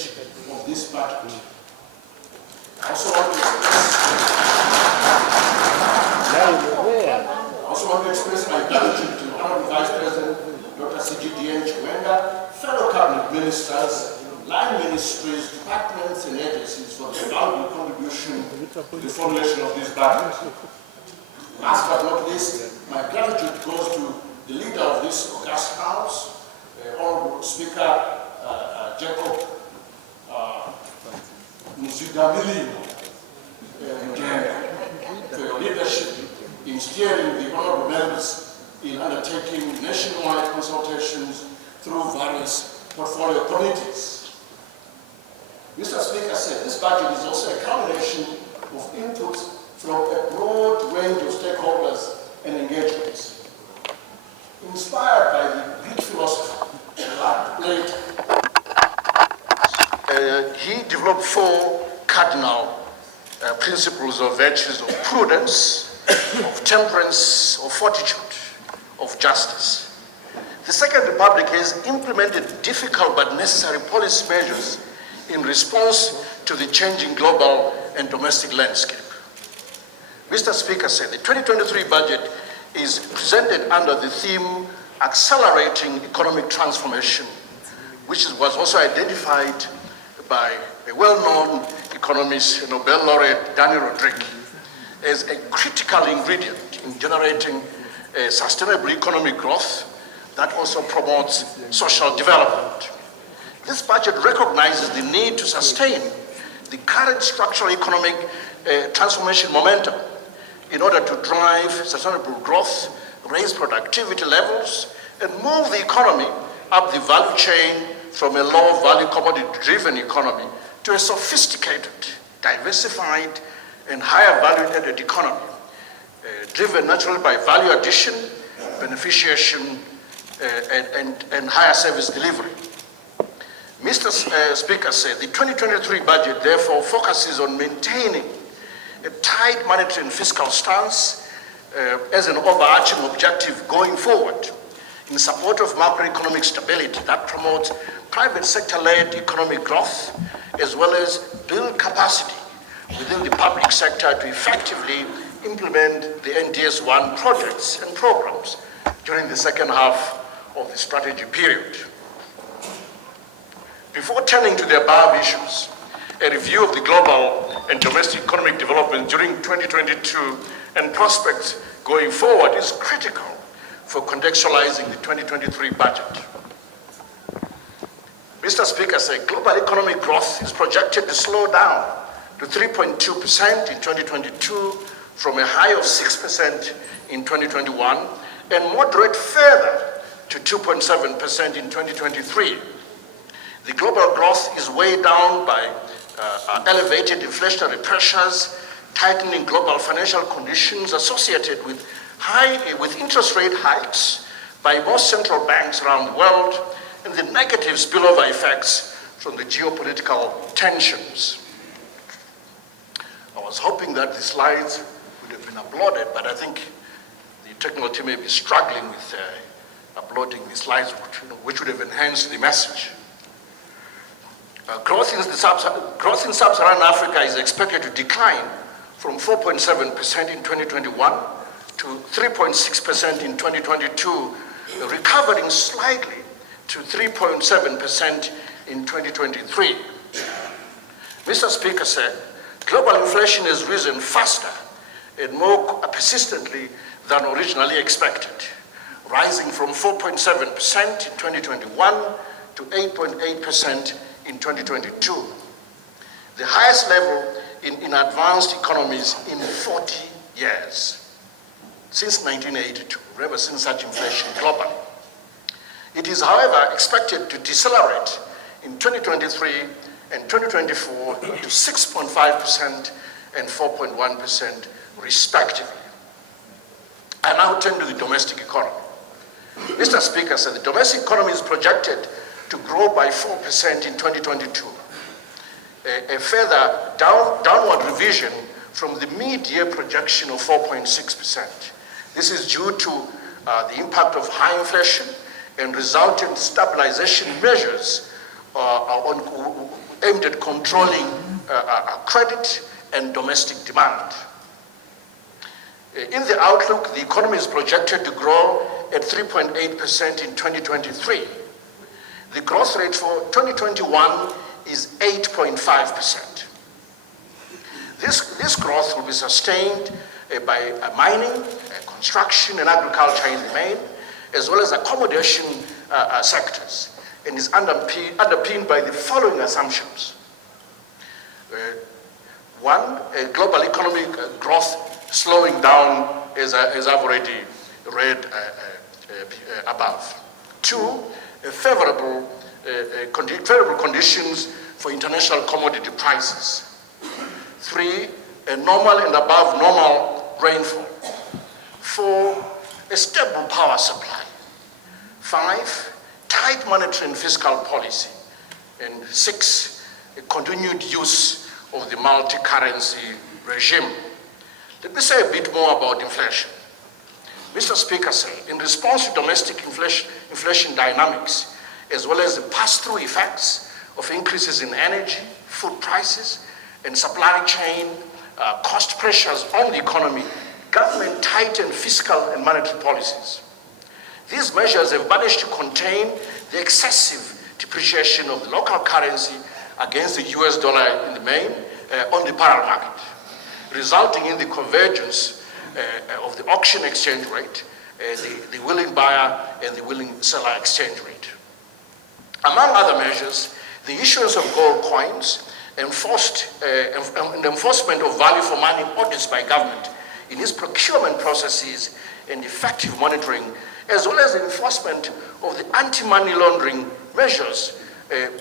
stage of this budget. I also want to express my gratitude to Honorable Vice President Dr. C.G.D.N. Chiwenga, fellow cabinet ministers, line ministries, departments and agencies for their valuable contribution to the formulation of this budget. Last but not least, my gratitude goes to the leader of this august house, Honorable Speaker Jacob Mzidamili, for your leadership in steering the honorable members in undertaking nationwide consultations through various portfolio committees. Mr. Speaker said this budget is also a combination of inputs from a broad range of stakeholders and engagements. Inspired by the Greek philosopher, late, he developed four cardinal principles or virtues of prudence, of temperance, of fortitude, of justice. The Second Republic has implemented difficult but necessary policy measures in response to the changing global and domestic landscape. Mr. Speaker said the 2023 budget is presented under the theme Accelerating Economic Transformation, which was also identified by a well-known economist, Nobel laureate Daniel Rodrik, as a critical ingredient in generating a sustainable economic growth that also promotes social development. This budget recognizes the need to sustain the current structural economic transformation momentum in order to drive sustainable growth, raise productivity levels, and move the economy up the value chain from a low-value commodity-driven economy to a sophisticated, diversified, and higher value-added economy, driven naturally by value addition, beneficiation, and higher service delivery. Mr. Speaker said the 2023 budget therefore focuses on maintaining a tight monetary and fiscal stance as an overarching objective going forward in support of macroeconomic stability that promotes private sector-led economic growth, as well as build capacity within the public sector to effectively implement the NDS-1 projects and programs during the second half of the strategy period. Before turning to the above issues, a review of the global and domestic economic development during 2022 and prospects going forward is critical for contextualizing the 2023 budget. Mr. Speaker said global economic growth is projected to slow down to 3.2% in 2022 from a high of 6% in 2021 and moderate further to 2.7% in 2023. The global growth is weighed down by elevated inflationary pressures, tightening global financial conditions associated with interest rate hikes by most central banks around the world, and the negative spillover effects from the geopolitical tensions. I was hoping that the slides would have been uploaded, but I think the technical team may be struggling with uploading the slides, which would have enhanced the message. Growth in sub-Saharan Africa is expected to decline from 4.7% in 2021 to 3.6% in 2022, recovering slightly to 3.7% in 2023. Mr. Speaker said, global inflation has risen faster and more persistently than originally expected, rising from 4.7% in 2021 to 8.8% in 2022, the highest level in advanced economies in 40 years, since 1982, ever since such inflation globally. It is, however, expected to decelerate in 2023 and 2024 to 6.5% and 4.1% respectively. I now turn to the domestic economy. Mr. Speaker said the domestic economy is projected to grow by 4% in 2022, a further downward revision from the mid-year projection of 4.6%. This is due to the impact of high inflation and resultant stabilization measures aimed at controlling credit and domestic demand. In the outlook, the economy is projected to grow at 3.8% in 2023. The growth rate for 2021 is 8.5%. This growth will be sustained by mining, construction, and agriculture in the main, as well as accommodation sectors, and is underpinned by the following assumptions. One, a global economic growth slowing down, as I've already read above. Two, favorable conditions for international commodity prices. Three, a normal and above normal rainfall. Four, a stable power supply. Five, tight monetary and fiscal policy. And six, a continued use of the multi-currency regime. Let me say a bit more about inflation. Mr. Speaker said, in response to domestic inflation dynamics, as well as the pass-through effects of increases in energy, food prices, and supply chain cost pressures on the economy, government tightened fiscal and monetary policies. These measures have managed to contain the excessive depreciation of the local currency against the US dollar in the main on the parallel market, resulting in the convergence of the auction exchange rate, the willing buyer and the willing seller exchange rate. Among other measures, the issuance of gold coins, and enforcement of value for money audits by government in its procurement processes and effective monitoring, as well as the enforcement of the anti-money laundering measures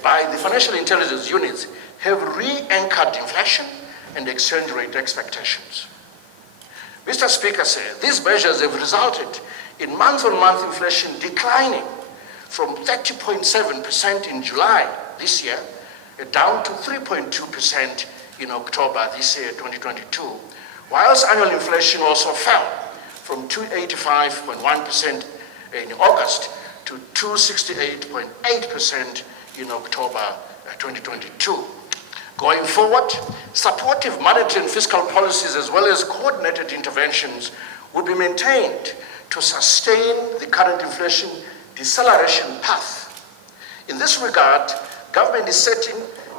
by the financial intelligence units, have re-anchored inflation and exchange rate expectations. Mr. Speaker said these measures have resulted in month-on-month inflation declining from 30.7% in July this year down to 3.2% in October this year, 2022, whilst annual inflation also fell from 285.1% in August to 268.8% in October 2022. Going forward, supportive monetary and fiscal policies as well as coordinated interventions will be maintained to sustain the current inflation deceleration path. In this regard, government is setting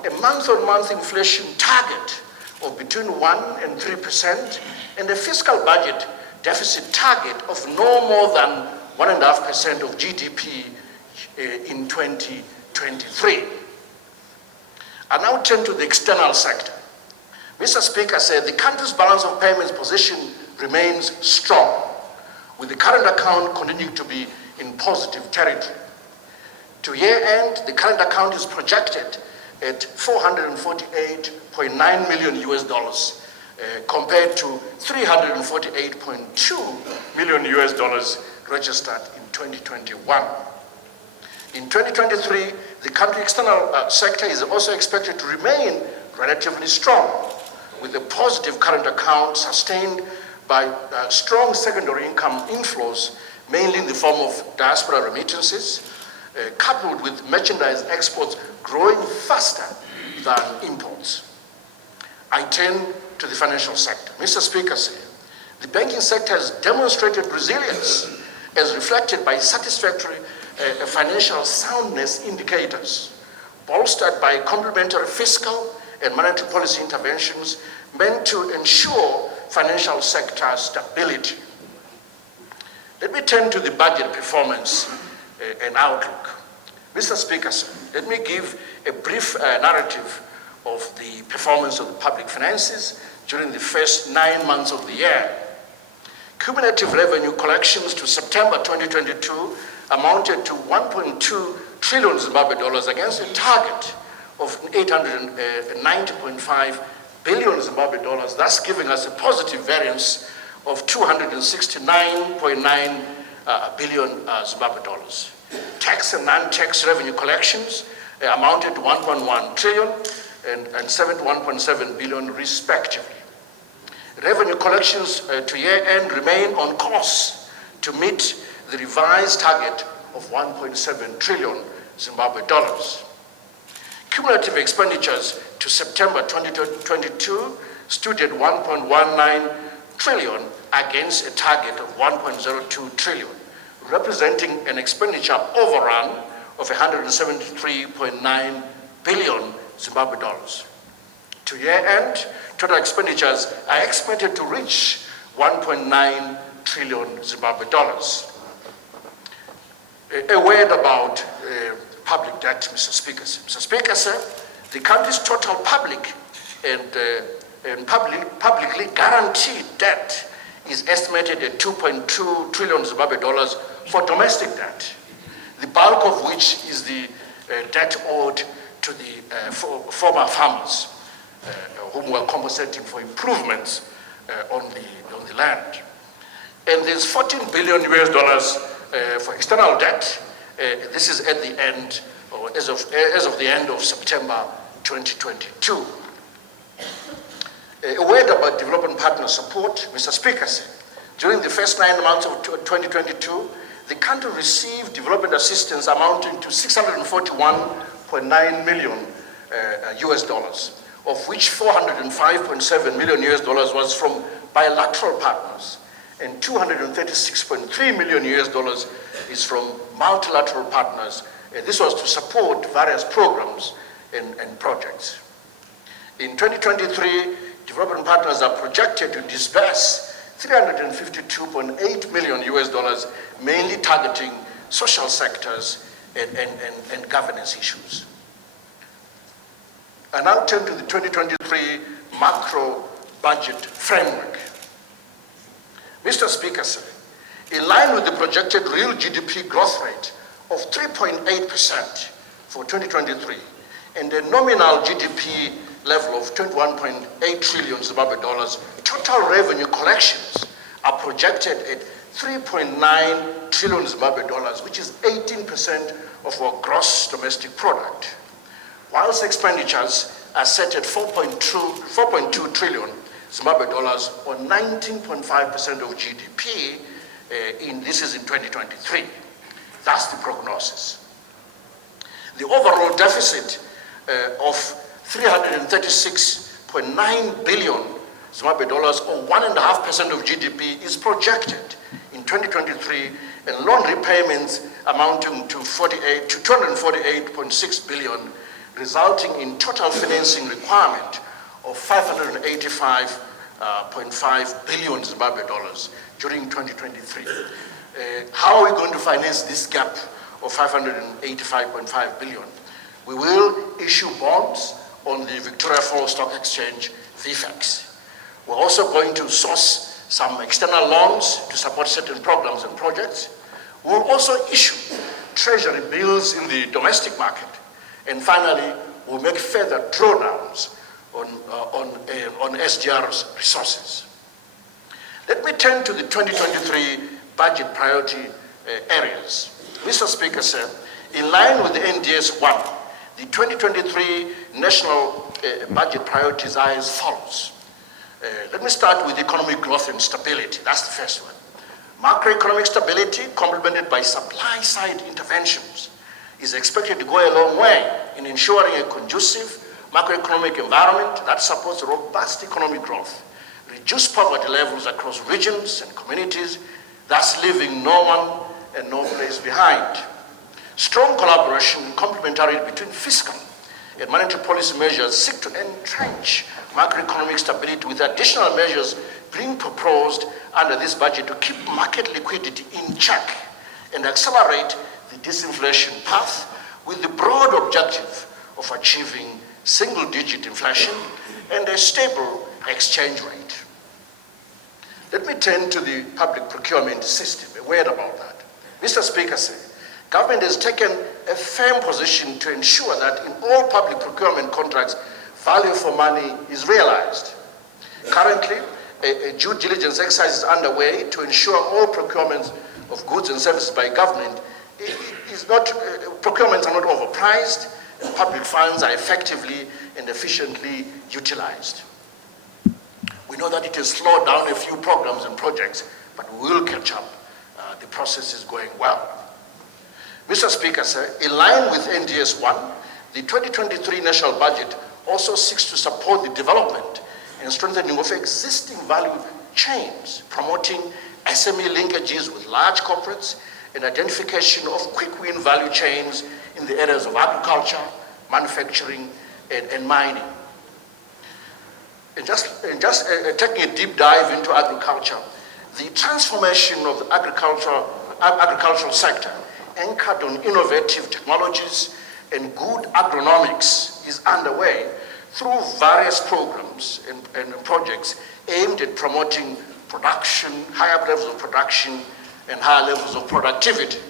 a month-on-month inflation target of between 1% and 3% and a fiscal budget deficit target of no more than 1.5% of GDP in 2023. I now turn to the external sector. Mr. Speaker said the country's balance of payments position remains strong, with the current account continuing to be in positive territory. To year end, the current account is projected at $448.9 million US dollars, compared to $348.2 million US dollars registered in 2021. In 2023, the country external sector is also expected to remain relatively strong, with a positive current account sustained by strong secondary income inflows, mainly in the form of diaspora remittances, coupled with merchandise exports growing faster than imports. I turn to the financial sector. Mr. Speaker said, the banking sector has demonstrated resilience as reflected by satisfactory financial soundness indicators, bolstered by complementary fiscal and monetary policy interventions meant to ensure financial sector stability. Let me turn to the budget performance and outlook. Mr. Speaker, let me give a brief narrative of the performance of the public finances during the first 9 months of the year. Cumulative revenue collections to September 2022 amounted to 1.2 trillion Zimbabwe dollars against a target of 890.5 billion Zimbabwe dollars, thus giving us a positive variance of 269.9 billion Zimbabwe dollars. Tax and non-tax revenue collections amounted to 1.1 trillion and 71.7 billion respectively. Revenue collections to year end remain on course to meet the revised target of 1.7 trillion Zimbabwe dollars. Cumulative expenditures to September 2022 stood at 1.19 trillion against a target of 1.02 trillion, representing an expenditure overrun of 173.9 billion Zimbabwe dollars. To year end, total expenditures are expected to reach 1.9 trillion Zimbabwe dollars. A word about public debt, Mr. Speaker. Mr. Speaker, sir, the country's total public and publicly guaranteed debt is estimated at 2.2 trillion Zimbabwe dollars for domestic debt, the bulk of which is the debt owed to the former farmers whom were compensating for improvements on the land. And there's 14 billion US dollars for external debt. This is at the end, or as of the end of September 2022. A word about development partner support, Mr. Speaker. During the first 9 months of 2022, the country received development assistance amounting to 641.9 million US dollars, of which 405.7 million US dollars was from bilateral partners, and 236.3 million US dollars is from multilateral partners. This was to support various programs and projects. In 2023, development partners are projected to disburse 352.8 million US dollars, mainly targeting social sectors and governance issues. I now turn to the 2023 macro budget framework. Mr. Speaker, sir, in line with the projected real GDP growth rate of 3.8% for 2023 and a nominal GDP level of 21.8 trillion Zimbabwe dollars, total revenue collections are projected at 3.9 trillion Zimbabwe dollars, which is 18% of our gross domestic product. Whilst expenditures are set at 4.2 trillion Zimbabwe dollars, or 19.5% of GDP, this is in 2023. That's the prognosis. The overall deficit of 336.9 billion Zimbabwe dollars, or 1.5% of GDP, is projected in 2023, and loan repayments amounting to 248.6 billion, resulting in total financing requirement of 585.5 billion Zimbabwe dollars during 2023. How are we going to finance this gap of 585.5 billion? We will issue bonds on the Victoria Falls Stock Exchange, VFEX. We're also going to source some external loans to support certain programs and projects. We'll also issue treasury bills in the domestic market. And finally, we'll make further drawdowns on SDR's resources. Let me turn to the 2023 budget priority areas. Mr. Speaker, sir, in line with the NDS-1, the 2023 national budget priorities are as follows. Let me start with economic growth and stability. That's the first one. Macroeconomic stability, complemented by supply-side interventions, is expected to go a long way in ensuring a conducive macroeconomic environment that supports robust economic growth, reduce poverty levels across regions and communities, thus leaving no one and no place behind. Strong collaboration and complementarity between fiscal and monetary policy measures seek to entrench macroeconomic stability, with additional measures being proposed under this budget to keep market liquidity in check and accelerate the disinflation path, with the broad objective of achieving single-digit inflation and a stable exchange rate. Let me turn to the public procurement system, a word about that. Mr. Speaker, government has taken a firm position to ensure that in all public procurement contracts, value for money is realized. Currently, a due diligence exercise is underway to ensure all procurements of goods and services by government procurements are not overpriced, and public funds are effectively and efficiently utilized. We know that it has slowed down a few programs and projects, but we will catch up. The process is going well. Mr. Speaker, in line with NDS-1, The 2023 national budget also seeks to support the development and strengthening of existing value chains, promoting SME linkages with large corporates and identification of quick win value chains in the areas of agriculture, manufacturing, and mining. And just taking a deep dive into agriculture, the transformation of the agricultural sector, anchored on innovative technologies and good agronomics, is underway through various programs and projects aimed at promoting production, higher levels of production, and higher levels of productivity.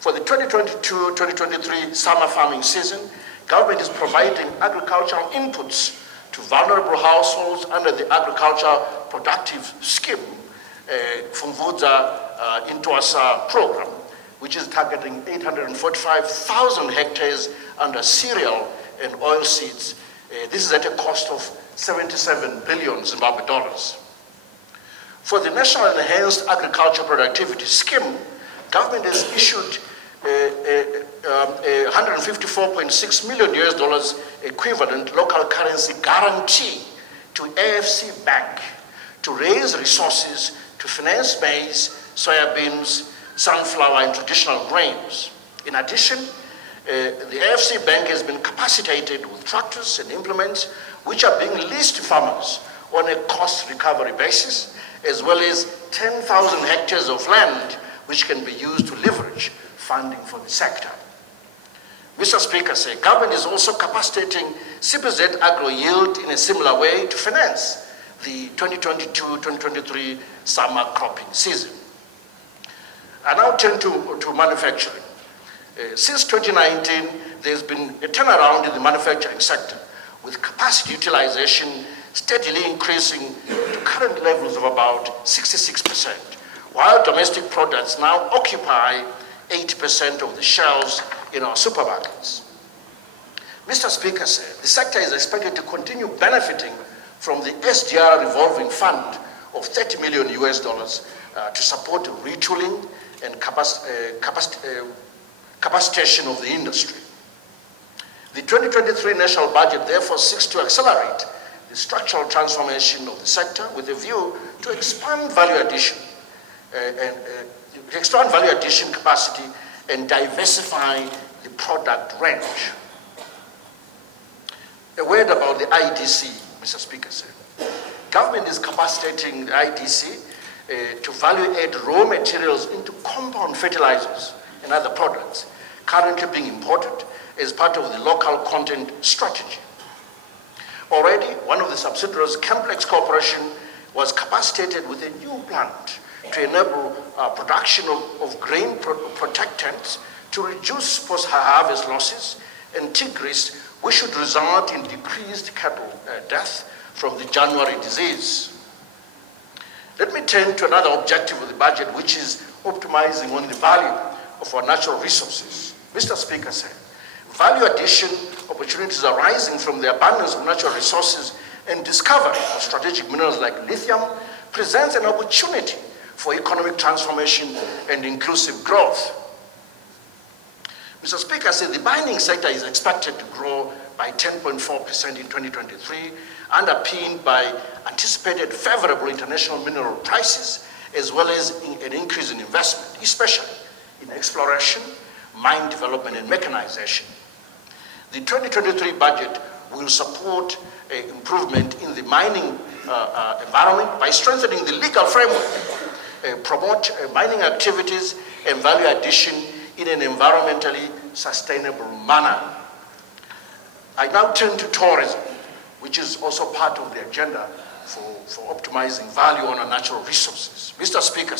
For the 2022-2023 summer farming season, government is providing agricultural inputs to vulnerable households under the Agriculture Productive Scheme from Vudza Intwasa program, which is targeting 845,000 hectares under cereal and oilseeds. This is at a cost of 77 billion Zimbabwe dollars. For the National Enhanced Agriculture Productivity Scheme, government has issued $154.6 million equivalent local currency guarantee to AFC Bank to raise resources to finance maize, soybeans, sunflower, and traditional grains. In addition, the AFC Bank has been capacitated with tractors and implements which are being leased to farmers on a cost recovery basis, as well as 10,000 hectares of land which can be used to leverage funding for the sector. Mr. Speaker, government is also capacitating CPZ Agro Yield in a similar way to finance the 2022-2023 summer cropping season. I now turn to manufacturing. Since 2019, there's been a turnaround in the manufacturing sector, with capacity utilization steadily increasing to current levels of about 66%, while domestic products now occupy 80% of the shelves in our supermarkets. Mr. Speaker, the sector is expected to continue benefiting from the SDR revolving fund of $30 million to support retooling and capacitation of the industry. The 2023 national budget therefore seeks to accelerate the structural transformation of the sector with a view to expand value addition capacity and diversify the product range. A word about the IDC, Mr. Speaker. Government is capacitating the IDC to value add raw materials into compound fertilizers and other products currently being imported as part of the local content strategy. Already, one of the subsidiaries, Complex Corporation, was capacitated with a new plant to enable production of grain protectants to reduce post-harvest losses and tigris, which should result in decreased cattle death from the January disease. Let me turn to another objective of the budget, which is optimizing on the value of our natural resources. Mr. Speaker, value addition opportunities arising from the abundance of natural resources and discovery of strategic minerals like lithium presents an opportunity for economic transformation and inclusive growth. Mr. Speaker, the mining sector is expected to grow by 10.4% in 2023, underpinned by anticipated favorable international mineral prices, as well as an increase in investment, especially in exploration, mine development, and mechanization. The 2023 budget will support improvement in the mining environment by strengthening the legal framework, promote mining activities and value addition in an environmentally sustainable manner. I now turn to tourism, which is also part of the agenda for optimizing value on our natural resources. Mr. Speaker,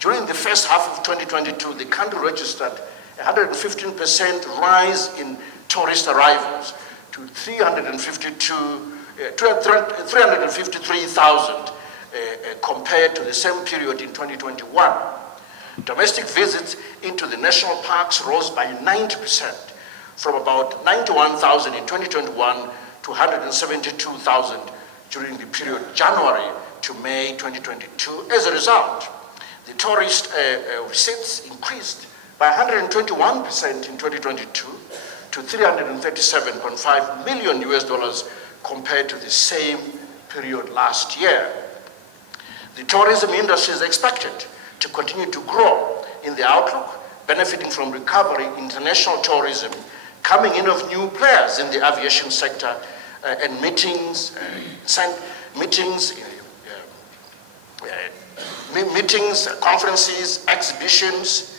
during the first half of 2022, the country registered a 115% rise in tourist arrivals to 353,000 compared to the same period in 2021. Domestic visits into the national parks rose by 90%, from about 91,000 in 2021 to 172,000 during the period January to May 2022. As a result, the tourist receipts increased by 121% in 2022 to $337.5 million compared to the same period last year. The tourism industry is expected to continue to grow in the outlook, benefiting from recovery in international tourism, coming in of new players in the aviation sector, and meetings, conferences, exhibitions.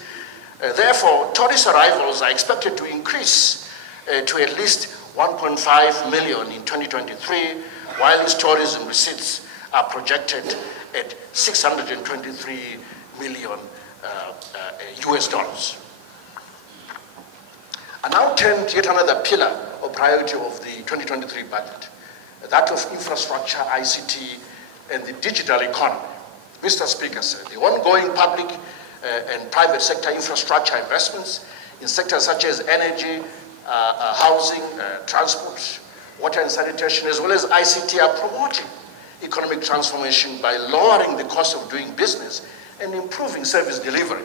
Therefore, tourist arrivals are expected to increase to at least 1.5 million in 2023, while its tourism receipts are projected at $623 million. I now turn to yet another pillar or priority of the 2023 budget, that of infrastructure, ICT, and the digital economy. Mr. Speaker, sir, the ongoing public and private sector infrastructure investments in sectors such as energy, housing, transport, water and sanitation, as well as ICT, are promoting economic transformation by lowering the cost of doing business and improving service delivery.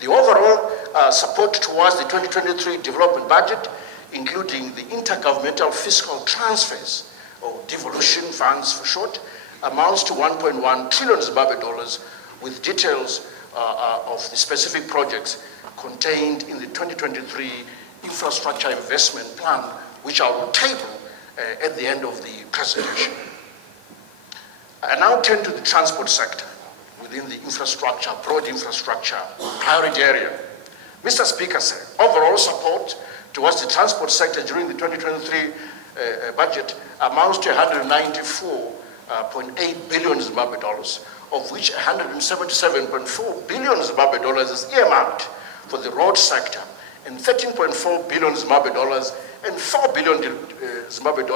The overall support towards the 2023 development budget, including the intergovernmental fiscal transfers, or devolution funds for short, amounts to 1.1 trillion Zimbabwe dollars, with details of the specific projects contained in the 2023 infrastructure investment plan, which I will table at the end of the presentation. I now turn to the transport sector within the infrastructure, broad infrastructure priority area. Mr. Speaker, sir, overall support towards the transport sector during the 2023 budget amounts to 194.8 billion Zimbabwe dollars, of which 177.4 billion Zimbabwe dollars is earmarked for the road sector, and 13.4 billion Zimbabwe dollars and 4 billion Zimbabwe dollars